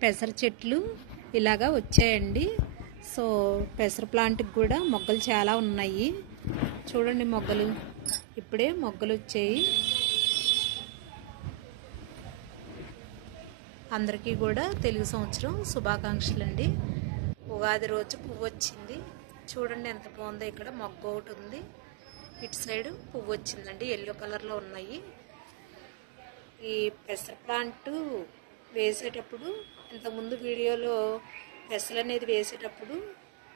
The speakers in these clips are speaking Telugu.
పెసర చెట్లు ఇలాగా వచ్చాయండి. సో పెసర ప్లాంట్కి కూడా మొగ్గలు చాలా ఉన్నాయి. చూడండి మొగ్గలు, ఇప్పుడే మొగ్గలు వచ్చాయి. అందరికీ కూడా తెలుగు సంవత్సరం శుభాకాంక్షలు అండి. ఉగాది రోజు పువ్వు వచ్చింది. చూడండి ఎంత బాగుందో. ఇక్కడ మొగ్గ ఒకటి ఉంది, ఇటు సైడ్ పువ్వు వచ్చిందండి. ఎల్లో కలర్లో ఉన్నాయి. ఈ పెసర ప్లాంట్ వేసేటప్పుడు ఇంతకుముందు వీడియోలో పెసలు అనేది వేసేటప్పుడు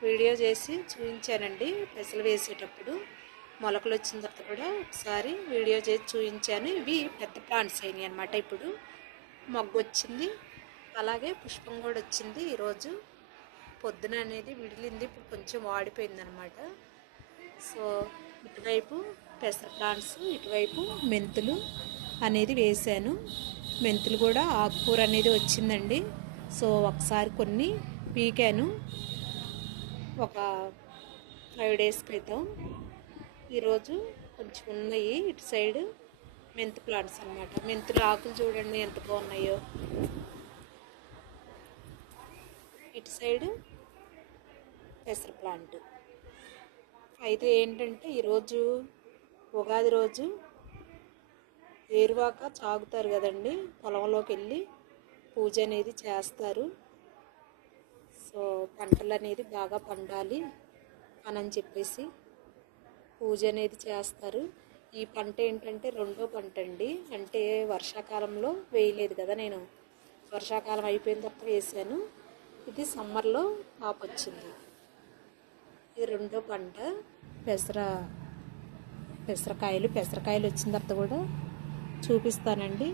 వీడియో చేసి చూపించానండి. పెసలు వేసేటప్పుడు మొలకలు వచ్చిన తర్వాత కూడా ఒకసారి వీడియో చేసి చూపించాను. ఇవి పెద్ద ప్లాంట్స్ అయినాయి అన్నమాట. ఇప్పుడు మొగ్గు వచ్చింది, అలాగే పుష్పం కూడా వచ్చింది. ఈరోజు పొద్దున అనేది విడిలింది, ఇప్పుడు కొంచెం వాడిపోయింది అనమాట. సో ఇటువైపు పెసర ప్లాంట్స్, ఇటువైపు మెంతులు అనేది వేసాను. మెంతులు కూడా ఆకుకూర అనేది వచ్చిందండి. సో ఒకసారి కొన్ని పీకాను ఒక 5 డేస్ క్రితం. ఈరోజు కొంచెం ఉన్నాయి. ఇటు సైడ్ మెంతు ప్లాంట్స్ అన్నమాట. మెంతులు ఆకులు చూడండి ఎంత బాగున్నాయో. ఇటు సైడ్ పెసర ప్లాంట్. అయితే ఏంటంటే ఈరోజు ఉగాది రోజు ఏరువాక చాగుతారు కదండి, పొలంలోకి వెళ్ళి పూజ అనేది చేస్తారు. సో పంటలు అనేది బాగా పండాలి అని చెప్పేసి పూజ అనేది చేస్తారు. ఈ పంట ఏంటంటే రెండో పంట అండి. అంటే వర్షాకాలంలో వేయలేదు కదా నేను, వర్షాకాలం అయిపోయిన తర్వాత వేసాను. ఇది సమ్మర్లో కాపు వచ్చింది. ఇది రెండో పంట. పెసరకాయలు వచ్చిన తర్వాత కూడా చూపిస్తానండి.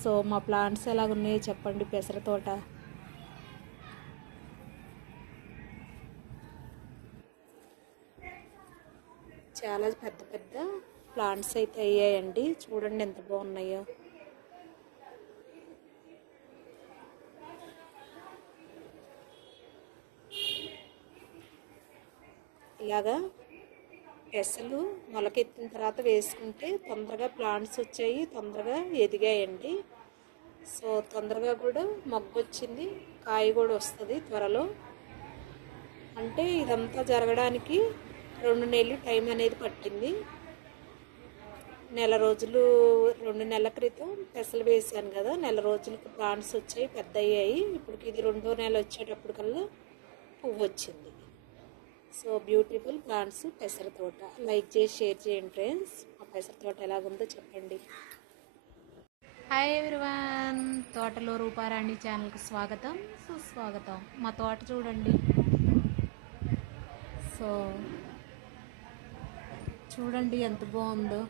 సో మా ప్లాంట్స్ ఎలాగున్నాయో చెప్పండి. పెసర తోట చాలా పెద్ద పెద్ద ప్లాంట్స్ అయితే అయ్యాయండి. చూడండి ఎంత బాగున్నాయో. ఇలాగా పెసలు మొలకెత్తిన తర్వాత వేసుకుంటే తొందరగా ప్లాంట్స్ వచ్చాయి, తొందరగా ఎదిగాయండి. సో తొందరగా కూడా మొగ్గ వచ్చింది, కాయ కూడా వస్తుంది త్వరలో. అంటే ఇదంతా జరగడానికి 2 నెలలు టైం అనేది పట్టింది. 2 నెలల క్రితం పెసలు వేసాను కదా, 1 నెల రోజులకు ప్లాంట్స్ వచ్చాయి, పెద్ద అయ్యాయి. ఇప్పుడు ఇది 2వ నెల వచ్చేటప్పటికల్లా పువ్వు వచ్చింది. సో బ్యూటిఫుల్ ప్లాంట్స్ పెసర తోట. లైక్ చేసి షేర్ చేయండి ఫ్రెండ్స్. ఆ పెసర తోట ఎలాగుందో చెప్పండి. హాయ్ ఎవ్రీవన్, తోటలో రూపారాణి ఛానల్కి స్వాగతం, సుస్వాగతం. మా తోట చూడండి. సో చూడండి ఎంత బాగుందో.